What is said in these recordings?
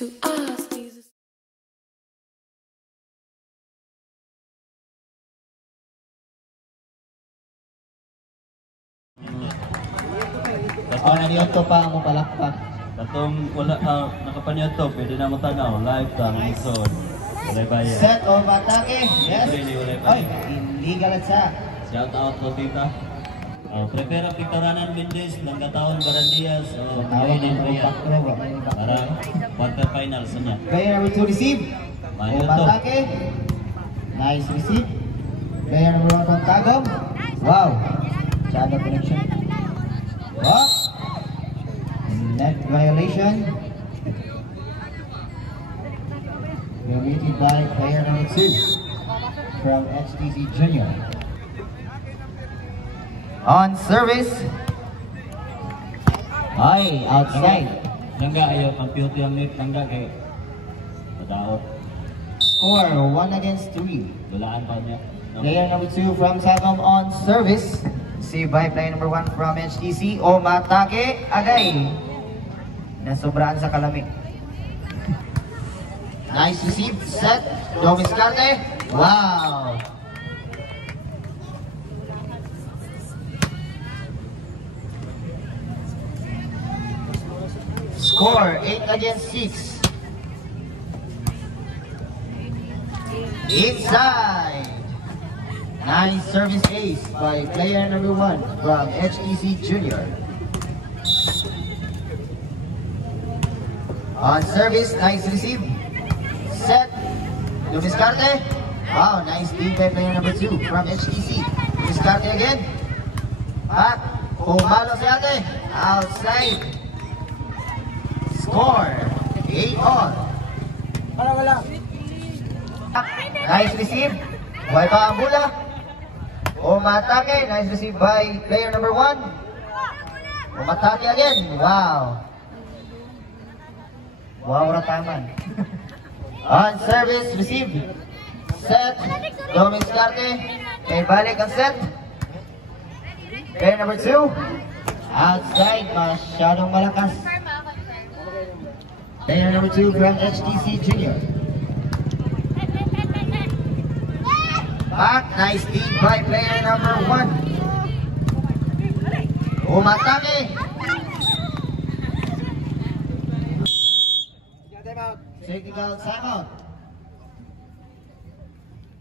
to us, Jesus. Naniyoto pa ang palakpak. Katong wala nakapanyo to, pwede na mo tanaw live ta ang isod. Wala bayan. Set of atake. Yes. Wala Ay, bayan. illegal at sa. Shout out po tita. Prepare ang Victorianan Mendes, Langgataon Barandias. Tawag ng kompakto. Para quarter final sa niya. Player number 2 receive. Mayo Of to. atake. Nice receive. Player number 1 from Tagum. Wow. Channel connection. Oh. Net violation. Committed by player number 2 from HTC Junior. On service. Ay, outside. Langga ayo computer ang net langga kay padaot. Score 1 against 3. Walaan pa niya. Player number 2 from Sagom on service. Saved by player number 1 from HTC. Omatake Agay. Nasobraan sa kalamig. Nice receive. Set. Domiscarte. Wow. Score 8 against 6. Inside. Nice service ace by player number 1 from HTC Junior. On service, nice receive. Set. Dumiscarte. Wow, nice lead by player number 2 from HTC. Dumiscarte again. Back. Pumalo si ate. Outside. Score 8 all. Wala. Nice receive. Buhay pa ang bola. Umatake. Nice receive by player number 1. Umatake again. Wow. Wow, rataman. On service, receive. Set. Domiscarte. May balik ang set. Player number 2. Outside. Masyadong malakas. Player number 2 from HTC Junior. Back. Nice lead by player number 1. Umatake. Technical timeout.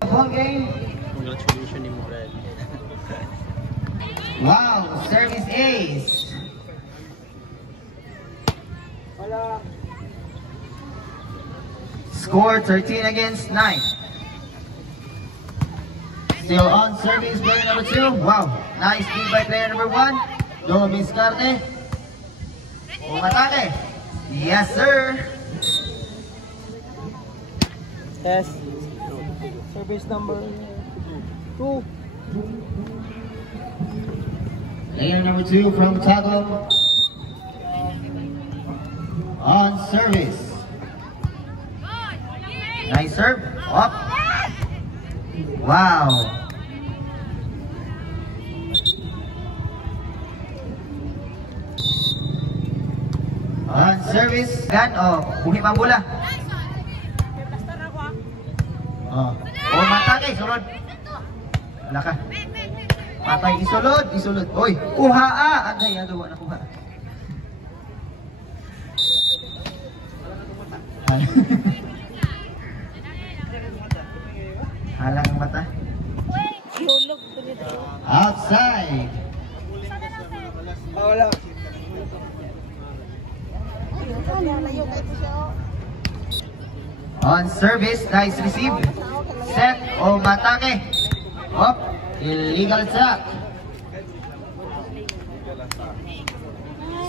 Ball game. Congratulations ni Brad. Wow, service ace. Score 13 against 9. Still on service, player number 2. Wow, nice lead by player number 1. Domiscarte. Umatake. Yes, sir. Test. Service number 2. Player number 2 from Tagum. On service. Nice serve. Up. Wow. On service. Gan. Oh, buhi pang bola. Oh. Oh, matay. Sulod. Wala ka. Patay. Isulod. Isulod. Oy. Kuhaa. Anday. Agawa na kuha. Halang ang mata. Outside. Wala. On service, nice receive. Set, Omatake. Up, illegal sack.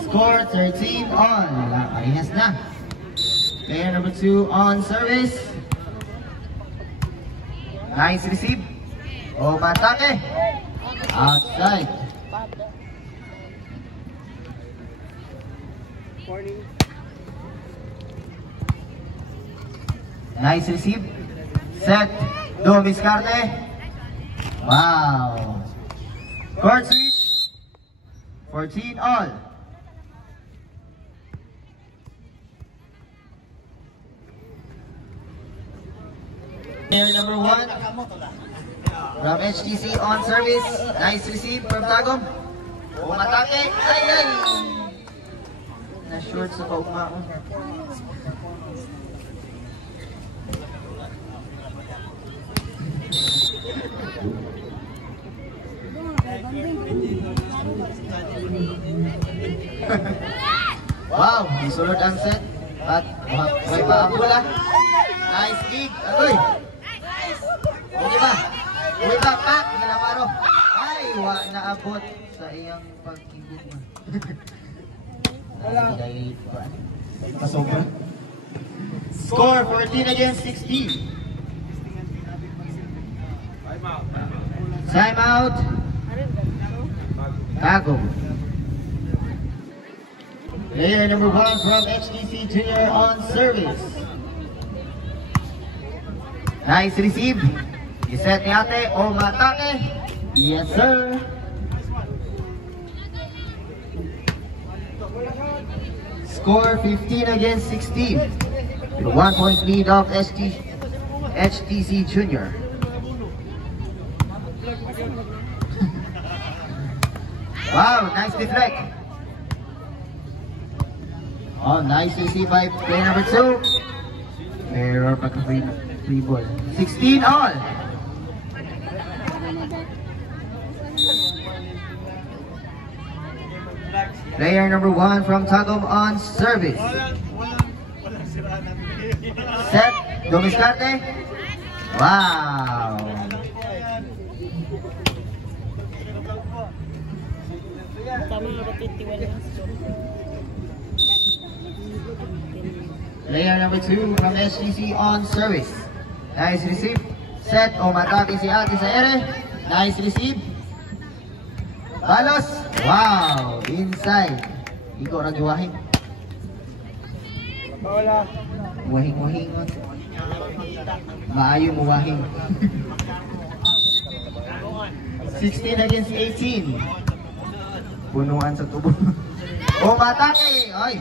Score 13 on. Parehas na. Player number 2 on service. Nice receive. Omatake. Outside. Morning. Nice receive. Set. Domiscarte. Wow. Court switch. 14 all. Player number 1 from HTC on service. Nice receive from Tagum. Umatake. Ay, ay! Na-short sa kaugmaon. Wow, isulod ang set. At may paabula. Nice kick. Agoy. Okay ba? Okay ba? Pak! Nilamaro. Ay, naabot sa iyang pagkibig mo. Pasobra. Score 14 against 16. Time out. Tago. Player number 1 from HTC Junior on service. Nice receive. Iset ni ate. Umatake. Yes, sir. Score 15 against 16. The 1-point lead of HTC Junior. Wow, nice deflect. Oh, nice receive by player number 2. Error pa ka free ball. 16 all. Player number 1 from Tagum on service. Set. Dumiskarte. Wow. Player number 2 from HTC on service. Nice receive. Set. Umatake si ate sa ere. Nice receive. Balos. Wow. Inside. Iko ra giwahing. Wahing. Maayo mo wahing. 16 against 18. Punuan sa tubo. Umatake. Ay.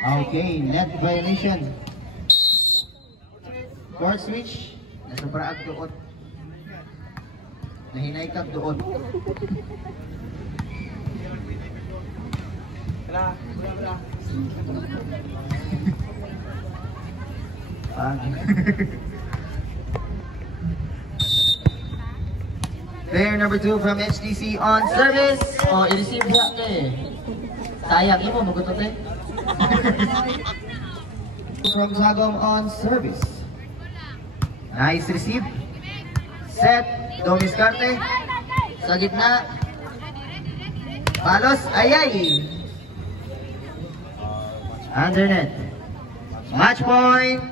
Okay, net violation. Court switch. Nasa paraag doon. Nahinay kap doon. Player number 2 from HTC on service. Oh, i-receive niya eh. Sayang mo, magutot eh. From Tagum on service. Nice receive. Set. Dumiskarte. Sa gitna. Palos. Ayay. Undernet. Match point.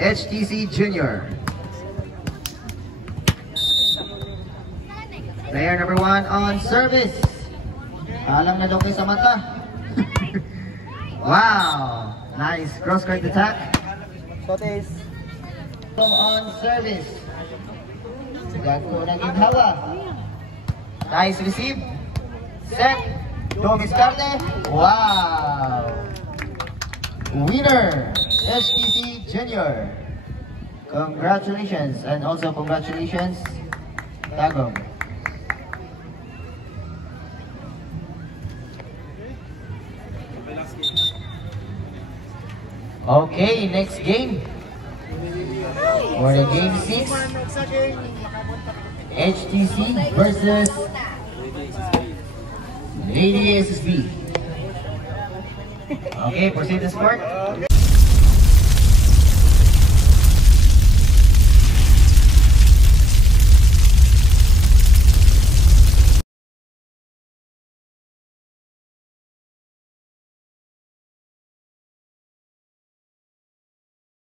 HTC Junior. Player number 1 on service. Alam na daw kayo sa mata. Wow. Nice cross-court attack. On service. Gago na ginhawa. Nice receive. Set. Dumiskarte. Wow. Winner. HTC Junior. Congratulations. And also congratulations Tagum. Okay, next game. For the game 6, HTC versus Lady SSB. Okay, proceed to score.